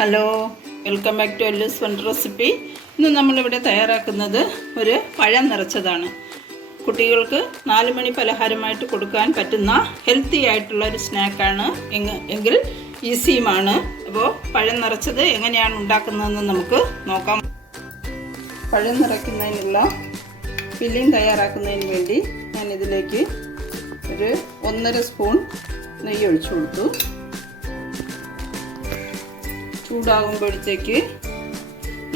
Hello welcome back to Ellus one recipe ഇന്ന് നമ്മളിവിടെ തയ്യാറാക്കുന്നത് ഒരു പഴം നിറച്ചതാണ്. കുട്ടികൾക്ക് നാല് മണി പലഹാരമായിട്ട് കൊടുക്കാൻ പറ്റുന്ന ഹെൽത്തി ആയിട്ടുള്ള ഒരു സ്നാക്കാണ് എങ് എങ്കിൽ ഈസിയുമാണ് അപ്പോൾ പഴം നിറച്ചത് എങ്ങനെയാണ് ഉണ്ടാക്കുന്നതെന്ന് നമുക്ക് നോക്കാം. പഴം നിറയ്ക്കുന്നതിനുള്ള ഫില്ലിംഗ് തയ്യാറാക്കുന്നതിന് വേണ്ടി ഞാൻ ഇതിലേക്ക് ഒരു ഒന്നര സ്പൂൺ നെയ്യ് ഒഴിച്ചു കൊടുത്തു. ചൂടാകുമ്പോഴത്തേക്ക്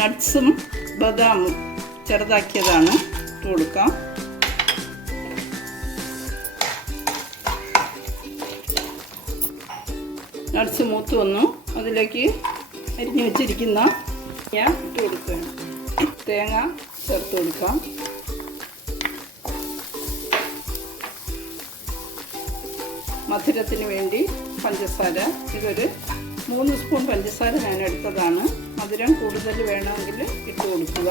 നട്ട്സും ബദാമും ചെറുതാക്കിയതാണ് ഇട്ട് കൊടുക്കാം. നട്ട്സ് മൂത്ത് വന്നു. അതിലേക്ക് അരിഞ്ഞു വെച്ചിരിക്കുന്ന ഞാൻ ഇട്ട് കൊടുക്കുകയാണ് തേങ്ങ ചേർത്ത് കൊടുക്കാം. മധുരത്തിന് വേണ്ടി പഞ്ചസാര ഇതൊരു മൂന്ന് സ്പൂൺ പഞ്ചസാര ഞാൻ എടുത്തതാണ് മധുരം കൂടുതൽ വേണമെങ്കിൽ ഇട്ട് കൊടുക്കുക.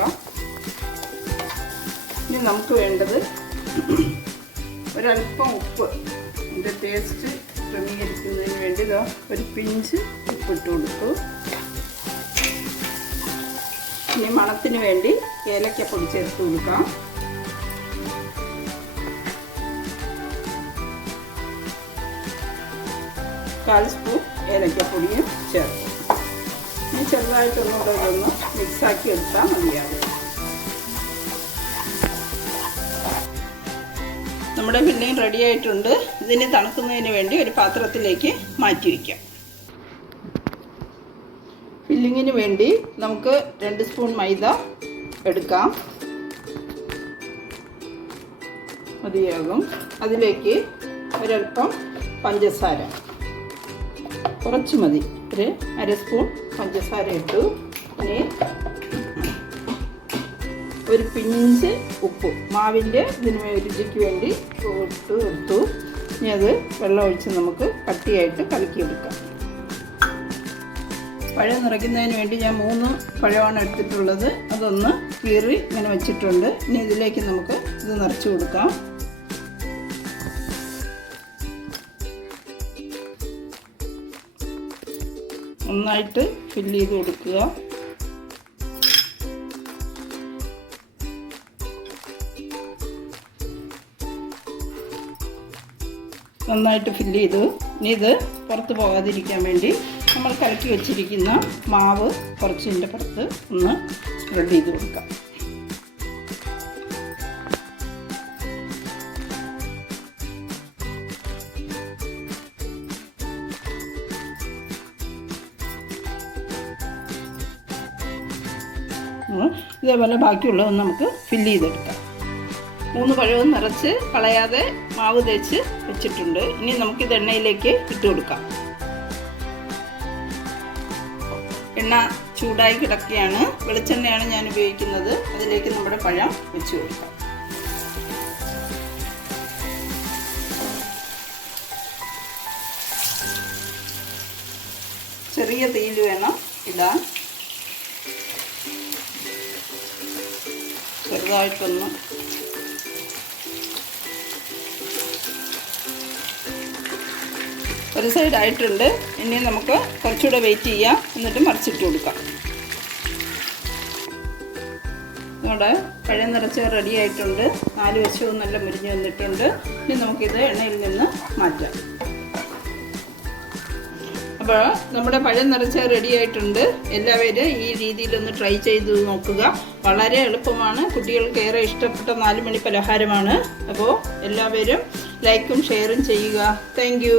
ഇനി നമുക്ക് വേണ്ടത് ഒരല്പം ഉപ്പ്. ഇതിന്റെ ടേസ്റ്റ് ക്രമീകരിക്കുന്നതിന് വേണ്ടി ഇതാ ഒരു പിഞ്ച് ഉപ്പ് ഇട്ട് കൊടുത്തു. ഇനി മണത്തിന് വേണ്ടി ഏലക്കപ്പൊടി ചേർത്ത് കൊടുക്കാം. കാൽ സ്പൂൺ ഏലക്കപ്പൊടിയും ചേർക്കും. ഇനി ചെറുതായിട്ടൊന്നുകൂടെ ഇതൊന്ന് മിക്സാക്കി എടുത്താൽ മതിയാകും. നമ്മുടെ പിന്നെയും റെഡി ആയിട്ടുണ്ട്. ഇതിന് തണുക്കുന്നതിന് വേണ്ടി ഒരു പാത്രത്തിലേക്ക് മാറ്റി വയ്ക്കാം. ഫില്ലിങ്ങിന് വേണ്ടി നമുക്ക് രണ്ട് സ്പൂൺ മൈദ എടുക്കാം. മതിയാകും. അതിലേക്ക് ഒരൽപ്പം പഞ്ചസാര. കുറച്ച് മതി. ഒരു അര സ്പൂൺ പഞ്ചസാര ഇട്ടു. ഇനി ഒരു പിഞ്ച് ഉപ്പ്. മാവിന്റെ ഇതിന് രുചിക്ക് വേണ്ടി ഇട്ട് എടുത്തു ഇനി അത് വെള്ളം ഒഴിച്ച് നമുക്ക് കട്ടിയായിട്ട് കലക്കിയെടുക്കാം. പഴം നിറയ്ക്കുന്നതിന് വേണ്ടി ഞാൻ മൂന്ന് പഴമാണ് എടുത്തിട്ടുള്ളത്. അതൊന്ന് കീറി ഇങ്ങനെ വെച്ചിട്ടുണ്ട്. ഇനി ഇതിലേക്ക് നമുക്ക് ഇത് നിറച്ച് കൊടുക്കാം. നന്നായിട്ട് ഫില്ല് ചെയ്ത് കൊടുക്കുക. നന്നായിട്ട് ഫില്ല് ചെയ്തു. ഇനി ഇത് പുറത്ത് പോകാതിരിക്കാൻ വേണ്ടി നമ്മൾ കലക്കി വെച്ചിരിക്കുന്ന മാവ് കുറച്ചിന്റെ പുറത്ത് ഒന്ന് സ്പ്രെഡ് ചെയ്ത് കൊടുക്കാം. ഇതേപോലെ ബാക്കിയുള്ളത് നമുക്ക് ഫില്ല് ചെയ്തെടുക്കാം. മൂന്ന് പഴവും നിറച്ച് കളയാതെ മാവ് തേച്ച് വെച്ചിട്ടുണ്ട്. ഇനി നമുക്കിത് എണ്ണയിലേക്ക് ഇട്ട് കൊടുക്കാം. എണ്ണ ചൂടായി കിടക്കുകയാണ്. വെളിച്ചെണ്ണയാണ് ഞാൻ ഉപയോഗിക്കുന്നത്. അതിലേക്ക് നമ്മുടെ പഴം വെച്ച് കൊടുക്കാം. ചെറിയ തീയിൽ വേണം ഇടാൻ. ചെറുതായിട്ടൊന്ന് ഒരു സൈഡ് ആയിട്ടുണ്ട് ഇനി നമുക്ക് കുറച്ചുകൂടെ വെയിറ്റ് ചെയ്യാം. എന്നിട്ട് മറിച്ചിട്ട് കൊടുക്കാം. നമ്മുടെ പഴയ നിറച്ച് റെഡി ആയിട്ടുണ്ട് നാല് വശവും നല്ല മുരിഞ്ഞ് വന്നിട്ടുണ്ട്. ഇനി നമുക്കിത് എണ്ണയിൽ നിന്ന് മാറ്റാം. അപ്പോൾ നമ്മുടെ പഴം നിറച്ച റെഡി ആയിട്ടുണ്ട്. എല്ലാവരും ഈ രീതിയിലൊന്ന് ട്രൈ ചെയ്ത് നോക്കുക. വളരെ എളുപ്പമാണ്. കുട്ടികൾക്ക് ഏറെ ഇഷ്ടപ്പെട്ട നാല് മണി പലഹാരമാണ്. അപ്പോൾ എല്ലാവരും ലൈക്കും ഷെയറും ചെയ്യുക. താങ്ക്